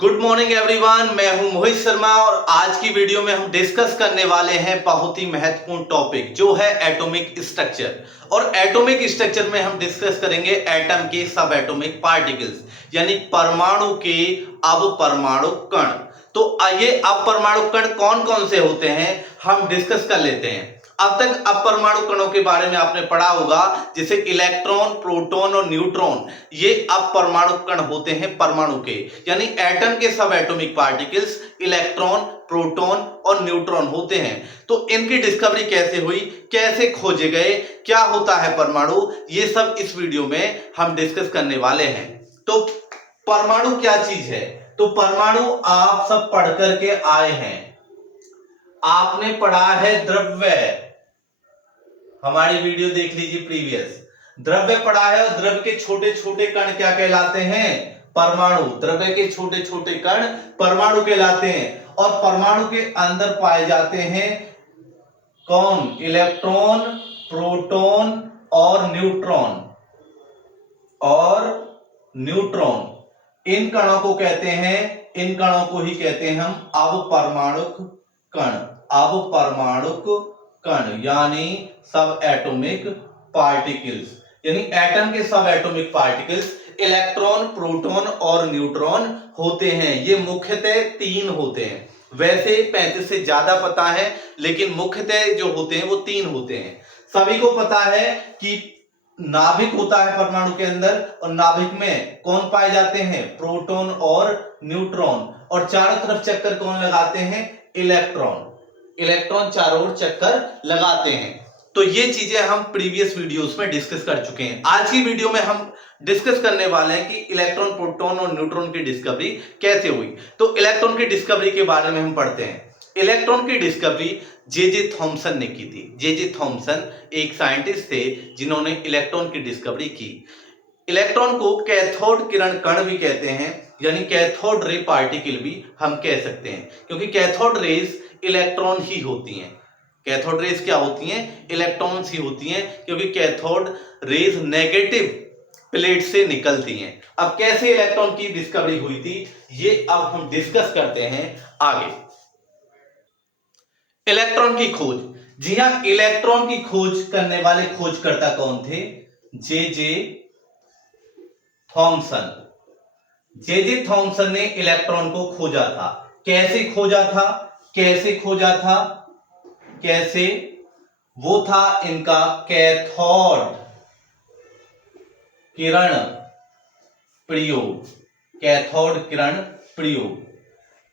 Good morning everyone, मैं हूं मोहित शर्मा और आज की वीडियो में हम डिस्कस करने वाले हैं बहुत ही महत्वपूर्ण टॉपिक जो है एटॉमिक स्ट्रक्चर। और एटॉमिक स्ट्रक्चर में हम डिस्कस करेंगे एटम के सब एटॉमिक पार्टिकल्स यानी परमाणु के अपपरमाणु कण। तो आइए अपपरमाणु कण कौन कौन से होते हैं हम डिस्कस कर लेते हैं। अब तक अपपरमाणु कणों के बारे में आपने पढ़ा होगा, जैसे इलेक्ट्रॉन, प्रोटॉन और न्यूट्रॉन, ये अपपरमाणु कण होते हैं परमाणु के, यानी एटम के सब एटॉमिक पार्टिकल्स इलेक्ट्रॉन, प्रोटॉन और न्यूट्रॉन होते हैं। तो इनकी डिस्कवरी कैसे हुई, कैसे खोजे गए, क्या होता है परमाणु, ये सब इस वीडियो में हम डिस्कस करने वाले हैं। तो परमाणु क्या चीज है? तो परमाणु आप सब पढ़ करके आए हैं, आपने पढ़ा है द्रव्य। हमारी वीडियो देख लीजिए प्रीवियस, द्रव्य पढ़ा है और द्रव्य के छोटे छोटे कण क्या कहलाते हैं? परमाणु। द्रव्य के छोटे छोटे कण परमाणु कहलाते हैं और परमाणु के अंदर पाए जाते हैं कौन? इलेक्ट्रॉन, प्रोटॉन और न्यूट्रॉन। इन कणों को कहते हैं, इन कणों को ही कहते हैं हम अपपरमाणुक कण। अपपरमाणुक कण यानी सब एटॉमिक पार्टिकल्स, यानी एटम के सब एटॉमिक पार्टिकल्स इलेक्ट्रॉन, प्रोटॉन और न्यूट्रॉन होते हैं। ये मुख्यतः 3 होते हैं, वैसे 35 से ज्यादा पता है, लेकिन मुख्यतः जो होते हैं वो 3 होते हैं। सभी को पता है कि नाभिक होता है परमाणु के अंदर और नाभिक में कौन पाए जाते हैं? प्रोटॉन और न्यूट्रॉन। और चारों तरफ चक्कर कौन लगाते हैं? इलेक्ट्रॉन। इलेक्ट्रॉन चारों ओर चक्कर लगाते हैं। तो ये चीजें हम प्रीवियस वीडियोस में डिस्कस कर चुके हैं। आज की वीडियो में हम डिस्कस करने वाले हैं कि इलेक्ट्रॉन, प्रोटॉन और न्यूट्रॉन की डिस्कवरी कैसे हुई। तो इलेक्ट्रॉन की डिस्कवरी के बारे में हम पढ़ते हैं। इलेक्ट्रॉन की डिस्कवरी जे थॉमसन ने की थी। जे थॉमसन एक साइंटिस्ट थे जिन्होंने इलेक्ट्रॉन की डिस्कवरी की। इलेक्ट्रॉन को कैथोड किरण कण भी कहते हैं, यानी कैथोड रे पार्टिकल भी हम कह सकते हैं, क्योंकि कैथोड रेज इलेक्ट्रॉन ही होती हैं। कैथोड रेज क्या होती हैं? इलेक्ट्रॉन्स ही होती हैं, क्योंकि कैथोड रेज नेगेटिव प्लेट से निकलती हैं। अब कैसे इलेक्ट्रॉन की डिस्कवरी हुई थी ये अब हम डिस्कस करते हैं आगे। इलेक्ट्रॉन की खोज, जी हां, इलेक्ट्रॉन की खोज करने वाले खोजकर्ता कौन थे? J Thomson. जे थॉमसन ने इलेक्ट्रॉन को खोजा था। कैसे खोजा था? कैसे खोजा था? कैसे? वो था इनका कैथोड किरण प्रयोग। कैथोड किरण प्रयोग,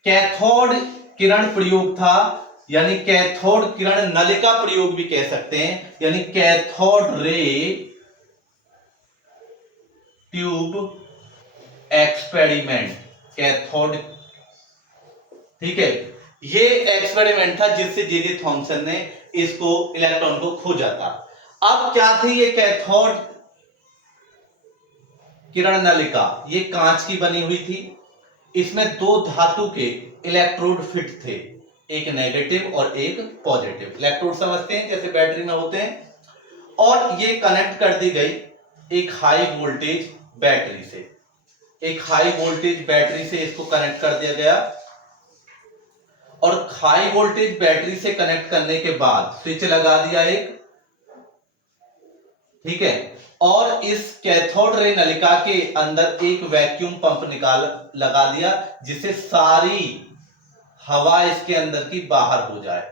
कैथोड किरण प्रयोग था, यानी कैथोड किरण नलिका प्रयोग भी कह सकते हैं, यानी cathode ray tube experiment. Cathode, ठीक है, ये एक्सपेरिमेंट था जिससे जे थॉमसन ने इसको इलेक्ट्रॉन को खोजा था। अब क्या थी ये कैथोड किरण नलिका? ये कांच की बनी हुई थी। इसमें 2 धातु के इलेक्ट्रोड फिट थे, एक नेगेटिव और एक पॉजिटिव। इलेक्ट्रोड समझते हैं जैसे बैटरी में होते हैं, और ये कनेक्ट कर दी गई एक हाई वोल्टेज बैटरी से। एक हाई वोल्टेज बैटरी से इसको कनेक्ट कर दिया गया और हाई वोल्टेज बैटरी से कनेक्ट करने के बाद स्विच लगा दिया एक, ठीक है, और इस कैथोड रे नलिका के अंदर एक वैक्यूम पंप लगा दिया, जिससे सारी हवा इसके अंदर की बाहर हो जाए।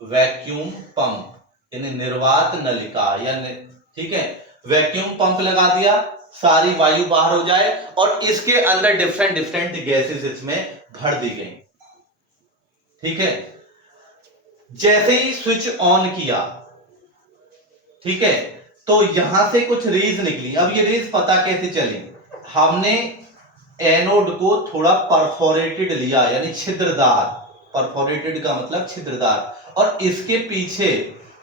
वैक्यूम पंप यानी निर्वात नलिका, यानी ठीक है, वैक्यूम पंप लगा दिया, सारी वायु बाहर हो जाए और इसके अंदर डिफरेंट डिफरेंट गैसेस इसमें भर दी गई, ठीक है। जैसे ही स्विच ऑन किया, ठीक है, तो यहां से कुछ रेज निकली। अब ये रेज पता कैसे चली? हमने एनोड को थोड़ा परफोरेटेड लिया, यानी छिद्रदार। परफोरेटेड का मतलब छिद्रदार, और इसके पीछे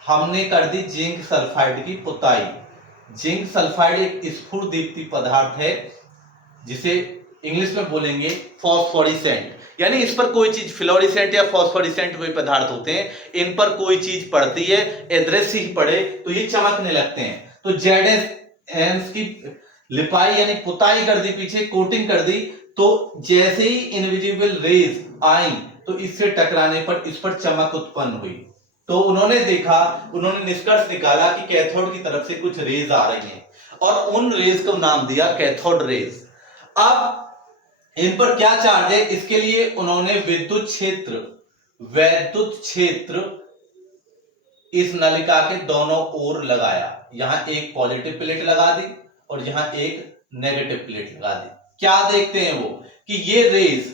हमने कर दी जिंक सल्फाइड की पुताई। जिंक सल्फाइड एक स्फुरदीप्ति पदार्थ है, जिसे इंग्लिश में बोलेंगे फॉस्फोरेसेंट, यानी इस पर कोई चीज, फ्लोरेसेंट या फॉस्फोरेसेंट कोई पदार्थ होते हैं, इन पर कोई चीज पड़ती है, एड्रेस ही पड़े तो ये चमकने लगते हैं। तो जेड की लिपाई यानी पुताई कर दी, पीछे कोटिंग कर दी, तो जैसे ही इनविजिबल रेज आई तो इससे टकराने पर इस पर चमक उत्पन्न हुई। तो उन्होंने देखा, उन्होंने निष्कर्ष निकाला कि कैथोड की तरफ से कुछ रेज आ रही हैं और उन रेज को नाम दिया कैथोड रेज। अब इन पर क्या चार्ज है, इसके लिए उन्होंने वैद्युत क्षेत्र इस नलिका के दोनों ओर लगाया। यहां एक पॉजिटिव प्लेट लगा दी और यहां एक नेगेटिव प्लेट लगा दी। क्या देखते हैं वो कि ये रेज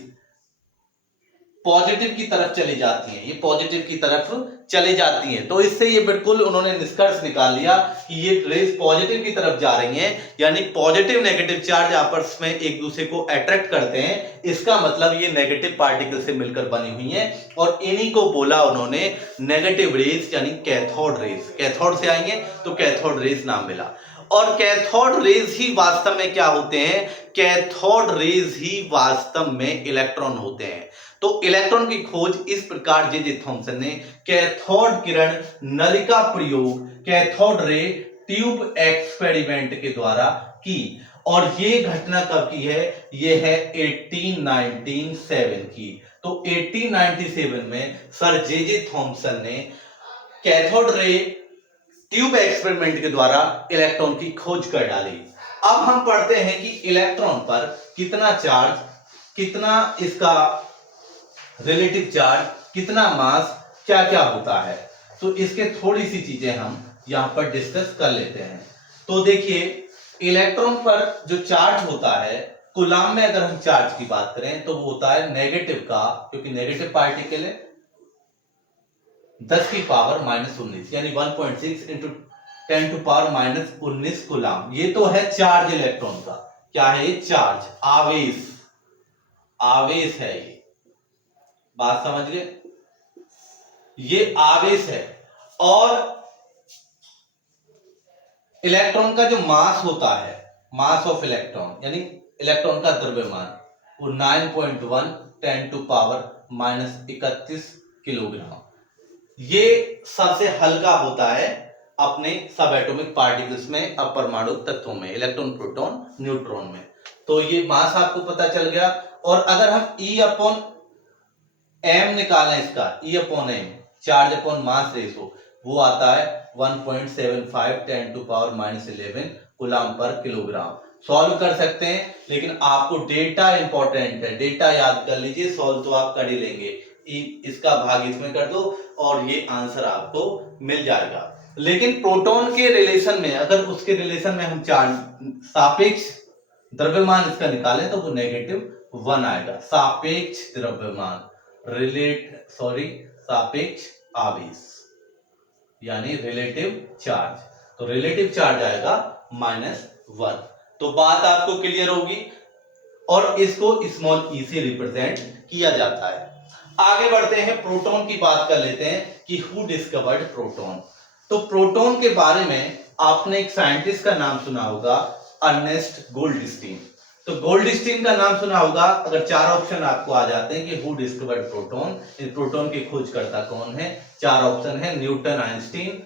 पॉजिटिव की तरफ चली जाती हैं, ये पॉजिटिव की तरफ चली जाती हैं। तो इससे ये बिल्कुल उन्होंने निष्कर्ष निकाल लिया कि ये रेज पॉजिटिव की तरफ जा रही हैं, यानी पॉजिटिव नेगेटिव चार्ज आपस में एक दूसरे को अट्रैक्ट करते हैं। इसका मतलब ये नेगेटिव पार्टिकल से मिलकर बनी हुई हैं और इन्हीं को बोला उन्होंने नेगेटिव रेज यानी कैथोड रेज। कैथोड से आएंगे तो कैथोड रेज नाम मिला। और कैथोड रेज ही वास्तव में क्या होते हैं, कैथोड रेज ही वास्तव में इलेक्ट्रॉन होते हैं। तो इलेक्ट्रॉन की खोज इस प्रकार जे थॉमसन ने कैथोड किरण नलिका प्रयोग कैथोड रे ट्यूब एक्सपेरिमेंट के द्वारा की। और ये घटना कब की है, ये है 1897 की। तो 1897 में सर जे थॉमसन ने कैथोड रे ट्यूब एक्सपेरिमेंट के द्वारा इलेक्ट्रॉन की खोज कर डाली। अब हम पढ़ते हैं कि इलेक्ट्रॉन पर कितना चार्ज, कितना इसका रिलेटिव चार्ज, कितना मास, क्या क्या होता है। तो इसके थोड़ी सी चीजें हम यहां पर डिस्कस कर लेते हैं। तो देखिए, इलेक्ट्रॉन पर जो चार्ज होता है, कूलाम में अगर हम चार्ज की बात करें तो वो होता है नेगेटिव का, क्योंकि नेगेटिव पार्टिकल है, 10 की पावर -19 यानी 1.6 इंटू 10 टू पावर -19 कूलाम। ये तो है चार्ज इलेक्ट्रॉन का। क्या है ये, चार्ज, आवेश, आवेश है ये, बात समझ गए, ये आवेश है। और इलेक्ट्रॉन का जो मास होता है, मास ऑफ इलेक्ट्रॉन यानी इलेक्ट्रॉन का द्रव्यमान, वो 9.1 10 टू पावर -31 किलोग्राम। ये सबसे हल्का होता है अपने सब एटॉमिक पार्टिकल्स में, अपरमाणु तत्वों में, इलेक्ट्रॉन, प्रोटॉन, न्यूट्रॉन में। तो ये मास आपको पता चल गया। और अगर हम E अपॉन m निकालें, इसका E upon m, charge upon mass ratio, वो आता है 1.75 10 टू पावर -11 कूलाम पर किलोग्राम। सॉल्व कर सकते हैं, लेकिन आपको डेटा इंपॉर्टेंट है, डेटा याद कर लीजिए। सॉल्व तो आप कर ही लेंगे, इसका भाग इसमें कर दो और ये आंसर आपको मिल जाएगा। लेकिन प्रोटॉन के रिलेशन में, अगर उसके रिलेशन में हम चार्ज सापेक्ष द्रव्यमान इसका निकालें तो वो -1 आएगा। सापेक्ष द्रव्यमान, सापेक्ष आवेश यानी रिलेटिव चार्ज, तो रिलेटिव चार्ज आएगा -1। तो बात आपको क्लियर होगी। और इसको स्मॉल ई से रिप्रेजेंट किया जाता है। आगे बढ़ते हैं, प्रोटॉन की बात कर लेते हैं कि हु डिस्कवर्ड प्रोटॉन। तो प्रोटॉन के बारे में आपने एक साइंटिस्ट का नाम सुना होगा, अर्नेस्ट गोल्डस्टीन। तो गोल्डस्टीन का नाम सुना होगा। अगर 4 ऑप्शन आपको आ जाते हैं कि हु डिस्कवर्ड प्रोटॉन, प्रोटॉन के खोजकर्ता कौन है, 4 ऑप्शन है, न्यूटन, आइंस्टीन,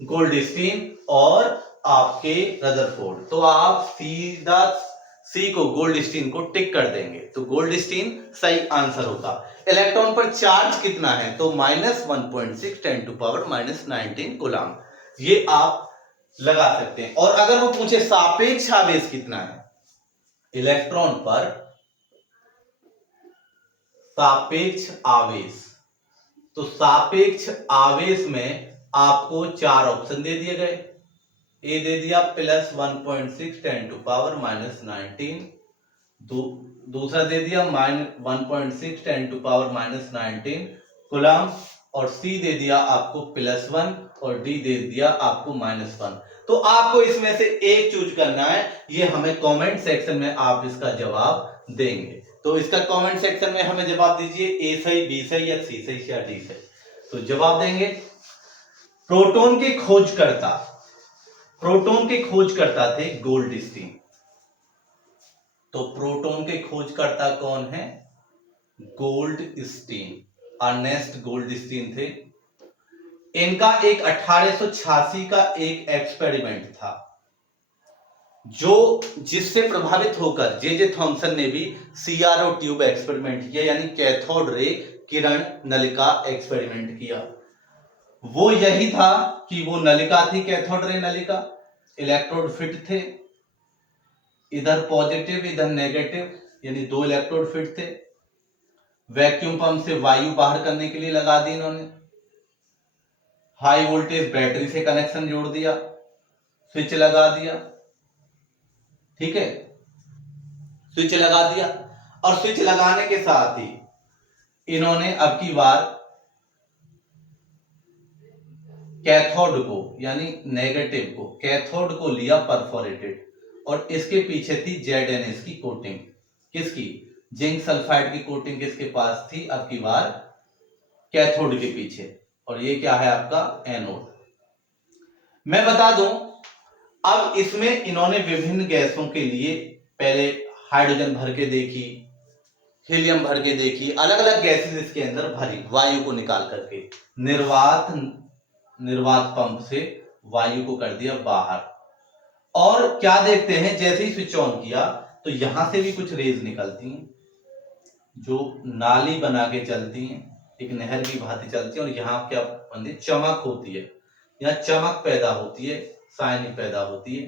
गोल्डस्टीन और आपके रदरफोर्ड। तो आप सीधा सी को, गोल्डस्टीन को टिक कर देंगे, तो गोल्डस्टीन सही आंसर होगा। इलेक्ट्रॉन पर चार्ज कितना है, तो -1.6 10 टू पावर -19 कूलाम, ये आप लगा सकते हैं। और अगर वो पूछे सापेक्ष आवेश कितना है, इलेक्ट्रॉन पर सापेक्ष आवेश, तो सापेक्ष आवेश में आपको 4 ऑप्शन दे दिए गए। ए दे दिया +1.6 10 टू पावर -19, दूसरा दे दिया -1.6 10 टू पावर -19 कूलाम, और सी दे दिया आपको +1 और डी दे दिया आपको -1। तो आपको इसमें से एक चूज करना है। ये हमें कमेंट सेक्शन में आप इसका जवाब देंगे। तो इसका कमेंट सेक्शन में हमें जवाब दीजिए, ए सही, बी सही या सी सही या डी सही। तो जवाब देंगे। प्रोटॉन के खोजकर्ता थे गोल्डस्टीन। तो प्रोटॉन के खोजकर्ता कौन है, गोल्डस्टीन, अर्नेस्ट गोल्डस्टीन थे। इनका एक 1886 का एक एक्सपेरिमेंट था जो जिससे प्रभावित होकर जे थॉमसन ने भी सीआरओ ट्यूब एक्सपेरिमेंट किया, यानी कैथोड रे किरण नलिका एक्सपेरिमेंट किया। वो यही था कि वो नलिका थी, कैथोड रे नलिका, इलेक्ट्रोड फिट थे, इधर पॉजिटिव इधर नेगेटिव, यानी दो इलेक्ट्रोड फिट थे। वैक्यूम पंप से वायु बाहर करने के लिए लगा दी इन्होंने। हाई वोल्टेज बैटरी से कनेक्शन जोड़ दिया, स्विच लगा दिया, ठीक है, स्विच लगा दिया। और स्विच लगाने के साथ ही इन्होंने अब की बार कैथोड को, यानी नेगेटिव को, कैथोड को लिया परफोरेटेड, और इसके पीछे थी ZnS की कोटिंग। किसकी? जिंक सल्फाइड की कोटिंग किसके पास थी अब की बार? कैथोड के पीछे। और ये क्या है आपका? एनोड। मैं बता दूं, अब इसमें इन्होंने विभिन्न गैसों के लिए पहले हाइड्रोजन भर के देखी, हीलियम भर के देखी, अलग अलग गैसेस इसके अंदर भरी वायु को निकाल करके। निर्वात पंप से वायु को कर दिया बाहर। और क्या देखते हैं, जैसे ही स्विच ऑन किया तो यहां से भी कुछ रेज निकलती हैं जो नाली बना के चलती हैं, एक नहर की भांति चलती है। और यहाँ क्या बनती है? चमक होती है, यहाँ चमक पैदा होती है, शाइनिंग पैदा होती है।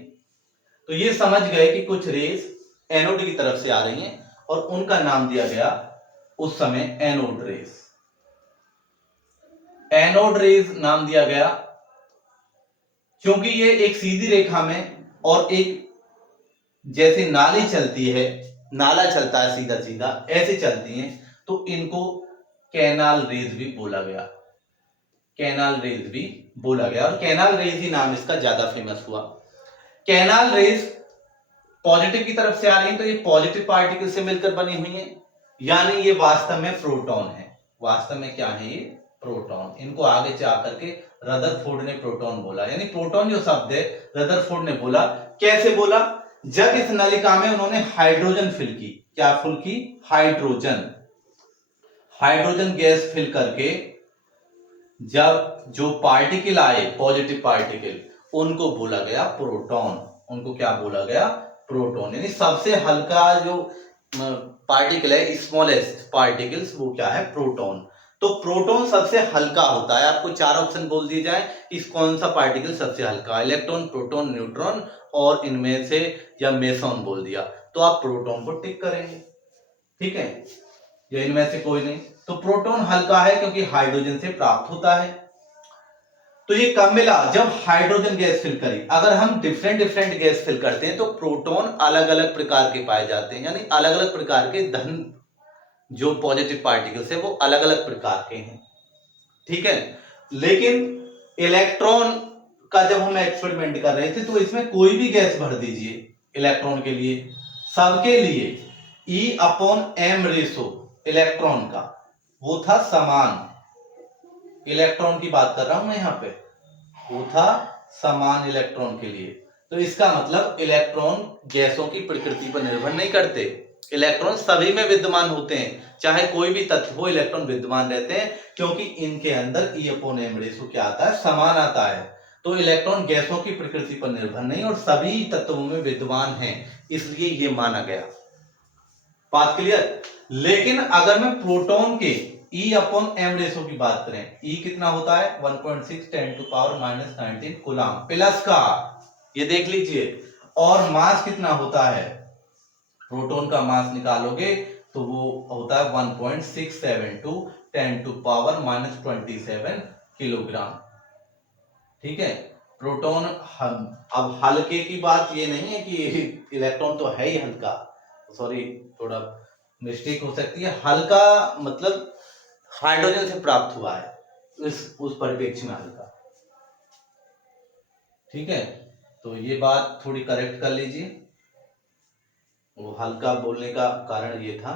तो ये समझ गए कि कुछ रेज एनोड की तरफ से आ रही हैं, और उनका नाम दिया गया उस समय एनोड रेज। एनोड रेज नाम दिया गया क्योंकि ये एक सीधी रेखा में, और एक जैसे नाली चलती है, नाला चलता है सीधा सीधा, ऐसे चलती हैं, तो इनको कैनाल रेज भी बोला गया। कैनाल रेज भी बोला गया, और कैनाल रेज ही नाम इसका ज्यादा फेमस हुआ। कैनाल रेज पॉजिटिव की तरफ से आ रही है, तो ये पॉजिटिव पार्टिकल से मिलकर बनी हुई है, यानी ये वास्तव में प्रोटॉन है। वास्तव में क्या है? ये प्रोटॉन। इनको आगे जा करके रदरफोर्ड ने प्रोटॉन बोला, यानी प्रोटॉन जो शब्द है रदरफोर्ड ने बोला। कैसे बोला? जब इस नलिका में उन्होंने हाइड्रोजन फिल की। क्या फिल की? हाइड्रोजन। हाइड्रोजन गैस फिल करके जब जो पार्टिकल आए, पॉजिटिव पार्टिकल, उनको बोला गया प्रोटॉन। उनको क्या बोला गया? प्रोटॉन। यानी सबसे हल्का जो पार्टिकल है, स्मॉलेस्ट पार्टिकल्स, वो क्या है? प्रोटॉन। तो प्रोटॉन सबसे हल्का होता है। आपको चार ऑप्शन बोल दिए जाए, इस कौन सा पार्टिकल सबसे हल्का? इलेक्ट्रॉन, प्रोटॉन, न्यूट्रॉन, और इनमें से या मेसॉन बोल दिया, तो आप प्रोटॉन को टिक करेंगे, ठीक है, या इनमें से कोई नहीं। तो प्रोटॉन हल्का है क्योंकि हाइड्रोजन से प्राप्त होता है। तो ये कब मिला? जब हाइड्रोजन गैस फिल करी। अगर हम डिफरेंट डिफरेंट गैस फिल करते हैं तो प्रोटॉन अलग अलग प्रकार के पाए जाते हैं, यानी अलग अलग प्रकार के धन जो पॉजिटिव पार्टिकल्स है वो अलग अलग प्रकार के हैं, ठीक है। लेकिन इलेक्ट्रॉन का जब हम एक्सपेरिमेंट कर रहे थे तो इसमें कोई भी गैस भर दीजिए इलेक्ट्रॉन के लिए, सबके लिए E/m रेशो इलेक्ट्रॉन का वो था समान। इलेक्ट्रॉन की बात कर रहा हूं मैं यहां पे, वो था समान इलेक्ट्रॉन के लिए। तो इसका मतलब इलेक्ट्रॉन गैसों की प्रकृति पर निर्भर नहीं करते। इलेक्ट्रॉन सभी में विद्यमान होते हैं, चाहे कोई भी तत्व हो, इलेक्ट्रॉन विद्यमान रहते हैं, क्योंकि इनके अंदर E/m रेशो क्या आता है? समान आता है। तो इलेक्ट्रॉन गैसों की प्रकृति पर निर्भर नहीं और सभी तत्वों में विद्यमान हैं, इसलिए ये माना गया। बात क्लियर? लेकिन अगर मैं प्रोटॉन के E/m रेशो की बात करें, E कितना होता है? 1.6 10⁻⁻19 कूलम प्लस का, ये देख लीजिए। और मास कितना होता है? प्रोटॉन का मास निकालोगे तो वो होता है 1.672 10⁻⁻27 किलोग्राम, ठीक है। प्रोटॉन अब हल्के की बात ये नहीं है कि इलेक्ट्रॉन तो है ही हल्का, सॉरी थोड़ा मिस्टेक हो सकती है। हल्का मतलब हाइड्रोजन से प्राप्त हुआ है, उस परिप्रेक्ष्य में हल्का, ठीक है। तो ये बात थोड़ी करेक्ट कर लीजिए, वो हल्का बोलने का कारण ये था।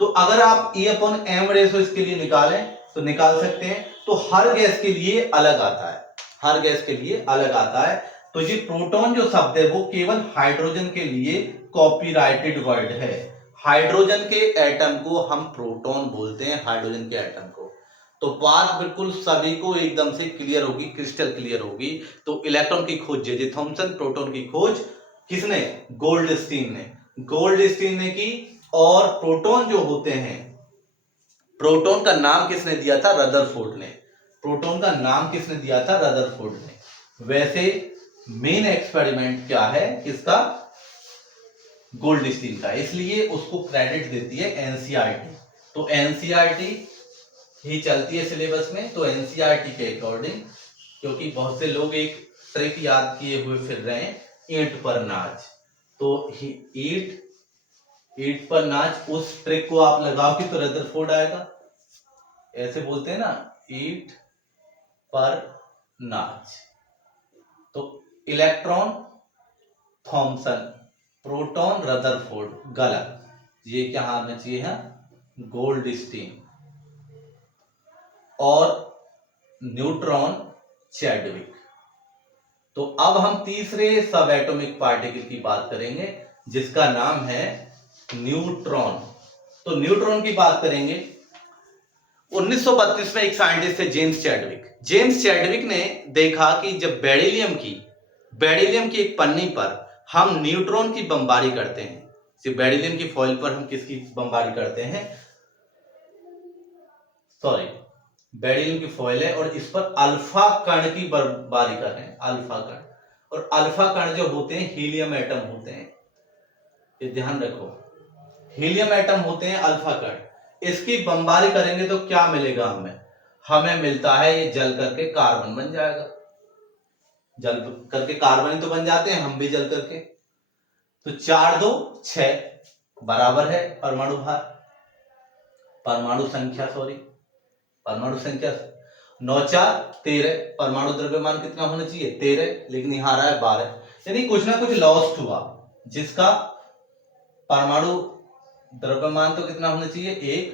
तो अगर आप E/m रेशो इसके लिए निकालें तो निकाल सकते हैं। तो हर गैस के लिए अलग आता है, हर गैस के लिए अलग आता है। तो ये प्रोटॉन जो शब्द है वो केवल हाइड्रोजन के लिए कॉपीराइटेड वर्ड है। हाइड्रोजन के एटम को हम प्रोटॉन बोलते हैं, हाइड्रोजन के एटम को। तो बात बिल्कुल सभी को एकदम से क्लियर होगी, क्रिस्टल क्लियर होगी। तो इलेक्ट्रॉन की खोज जे थॉमसन, प्रोटॉन की खोज किसने? गोल्डस्टीन ने, गोल्डस्टीन ने की। और प्रोटॉन जो होते हैं, प्रोटॉन का नाम किसने दिया था? रदरफोर्ड ने। प्रोटॉन का नाम किसने दिया था? रदरफोर्ड ने। वैसे मेन एक्सपेरिमेंट क्या है किसका? गोल्डस्टीन का, इसलिए उसको क्रेडिट देती है एनसीईआरटी। तो एनसीईआरटी ही चलती है सिलेबस में, तो एनसीईआरटी के अकॉर्डिंग, क्योंकि बहुत से लोग एक ट्रिक याद किए हुए फिर रहे हैं, ईंट पर नाच। तो ईंट ईंट पर नाच, उस ट्रिक को आप लगाओगे तो रदरफोर्ड आएगा। ऐसे बोलते हैं ना, ईंट पर नाच। तो इलेक्ट्रॉन थॉमसन, प्रोटॉन रदरफोर्ड, गलत। ये क्या आना चाहिए है? गोल्डस्टीन। और न्यूट्रॉन चैडविक। तो अब हम तीसरे सब एटॉमिक पार्टिकल की बात करेंगे जिसका नाम है न्यूट्रॉन। तो न्यूट्रॉन की बात करेंगे। 1932 में एक साइंटिस्ट थे जेम्स चैडविक। जेम्स चैडविक ने देखा कि जब बेरिलियम की एक पन्नी पर हम न्यूट्रॉन की बमबारी करते हैं, बेरिलियम की फॉइल पर हम किसकी बमबारी करते हैं? सॉरी, बेरिलियम की फॉइल है और इस पर अल्फा कण की बमबारी कर रहे हैं, अल्फा कण। और अल्फा कण जो होते हैं हीलियम एटम होते हैं, ये ध्यान रखो, हीलियम एटम होते हैं अल्फा कण। इसकी बमबारी करेंगे तो क्या मिलेगा हमें? हमें मिलता है ये जल करके कार्बन बन जाएगा। जल करके कार्बन ही तो बन जाते हैं, हम भी जल करके। तो 4 2 6 बराबर है परमाणु भार, परमाणु संख्या, सॉरी परमाणु संख्या 9 4 13। परमाणु द्रव्यमान कितना होना चाहिए? 13, लेकिन यहां आ रहा है 12। यानी कुछ ना कुछ लॉस्ट हुआ, जिसका परमाणु द्रव्यमान तो कितना होना चाहिए? 1,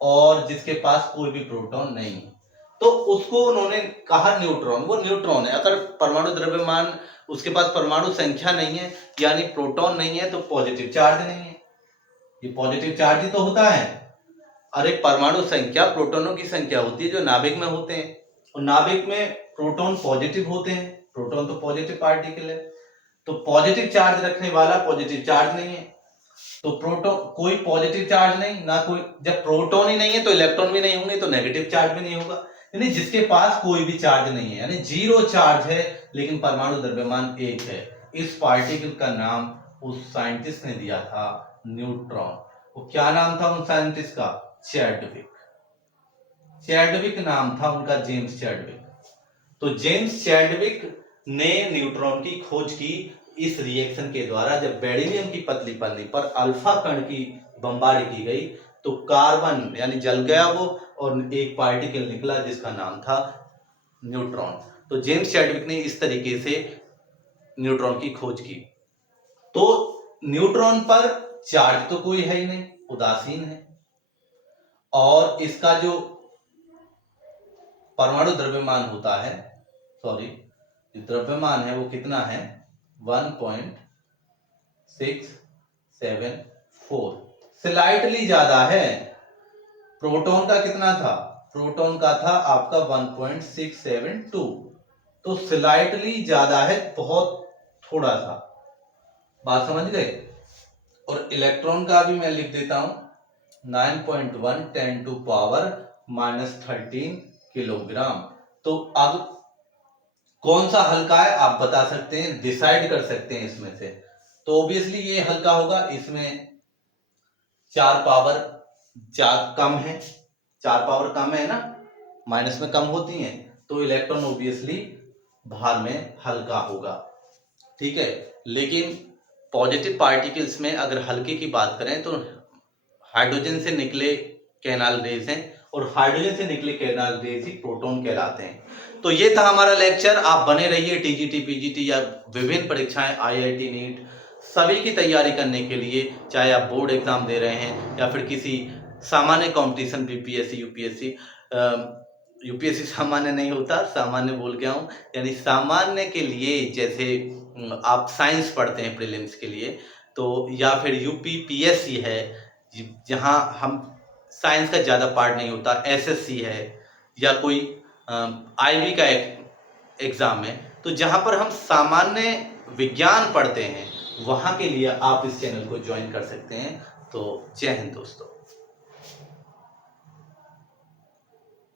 और जिसके पास कोई भी प्रोटॉन नहीं है, तो उसको उन्होंने कहा न्यूट्रॉन। वो न्यूट्रॉन है। अगर परमाणु द्रव्यमान, उसके पास परमाणु संख्या नहीं है, यानी प्रोटॉन नहीं है, तो पॉजिटिव चार्ज नहीं है। ये पॉजिटिव चार्ज ही तो होता है। अरे परमाणु संख्या प्रोटॉनों की संख्या होती है जो नाभिक में होते हैं, और नाभिक में प्रोटॉन पॉजिटिव होते हैं। प्रोटॉन तो पॉजिटिव पार्टिकल है, तो पॉजिटिव चार्ज रखने वाला पॉजिटिव चार्ज नहीं है। तो प्रोटॉन, कोई पॉजिटिव चार्ज नहीं, ना कोई, जब प्रोटॉन ही नहीं है तो इलेक्ट्रॉन भी नहीं होंगे, तो नेगेटिव चार्ज भी नहीं होगा। यानी जिसके पास कोई भी चार्ज नहीं है, यानी जीरो चार्ज है, लेकिन परमाणु द्रव्यमान 1 है। इस पार्टिकल का नाम उस साइंटिस्ट ने दिया था न्यूट्रॉन। वो क्या नाम था उन साइंटिस्ट का? चैडविक। चैडविक नाम था उनका, जेम्स चैडविक। तो जेम्स चैडविक ने न्यूट्रॉन की खोज की इस रिएक्शन के द्वारा। जब बेरिलियम की पतली पन्नी पर अल्फा कण की बमबारी की गई तो कार्बन यानी जल गया वो, और एक पार्टिकल निकला जिसका नाम था न्यूट्रॉन। तो जेम्स चैडविक ने इस तरीके से न्यूट्रॉन की खोज की। तो न्यूट्रॉन पर चार्ज तो कोई है ही नहीं, उदासीन है, और इसका जो परमाणु द्रव्यमान होता है, सॉरी द्रव्यमान है, वो कितना है? 1.674, स्लाइटली ज्यादा है। प्रोटॉन का कितना था? प्रोटॉन का था आपका 1.672, तो स्लाइटली ज्यादा है, बहुत थोड़ा सा। बात समझ गए? और इलेक्ट्रॉन का भी मैं लिख देता हूं, 9.1 10 टू पावर -13 किलोग्राम। तो अब कौन सा हल्का है आप बता सकते हैं, डिसाइड कर सकते हैं इसमें से। तो ऑब्वियसली ये हल्का होगा, इसमें 4 पावर कम है, 4 पावर कम है ना, माइनस में कम होती हैं, तो इलेक्ट्रॉन ऑब्वियसली भार में हल्का होगा। ठीक है, लेकिन पॉजिटिव पार्टिकल्स में अगर हल्के की बात करें तो हाइड्रोजन से निकले कैनाल रेज हैं, और हाइड्रोजन से निकले कैनाल रेज ही प्रोटॉन कहलाते हैं। तो ये था हमारा लेक्चर। आप बने रहिए टीजीटी, पीजीटी या विभिन्न परीक्षाएं, आईआईटी, नीट, सभी की तैयारी करने के लिए, चाहे आप बोर्ड एग्जाम दे रहे हैं या फिर किसी सामान्य कंपटीशन, बीपीएससी, यूपीएससी। यूपीएससी सामान्य नहीं होता, सामान्य बोल गया हूँ, यानी सामान्य के लिए, जैसे आप साइंस पढ़ते हैं प्रीलिम्स के लिए, तो या फिर यूपीपीएससी है जहां हम साइंस का ज्यादा पार्ट नहीं होता, एसएससी है, या कोई आईबी का एग्जाम है, तो जहां पर हम सामान्य विज्ञान पढ़ते हैं वहाँ के लिए आप इस चैनल को ज्वाइन कर सकते हैं। तो जय हिंद दोस्तों।